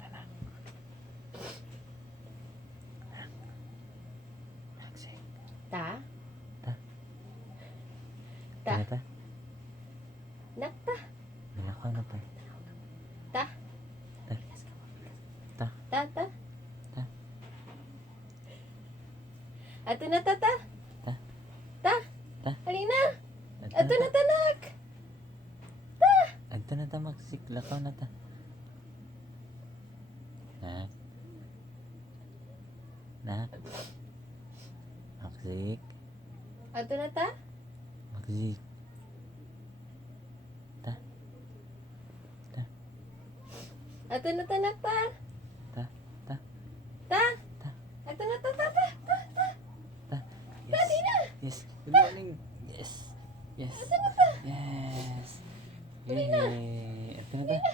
tanak. Magsik. Ta? Ta. Ta? Ta. Nakta? Nilakaw na pa. Ta? Ta. Ta. Ta? Ta? Ta. Ato na tata? Ta. Ta? Ta. Halina! Ato na tanak! Ta! Adto na ta magsik. Lakaw na ta. Nak. Nak. Magsik. Ato na ta? Magsik. Ta. Ta. Ato na tanak ta? Ta. Ta. Ta? Ta. Ato na ta ta ta ta ta! Ta. Dali na! Yes. Good morning. Yes. Yes. Yes. Yay. Ito na ta.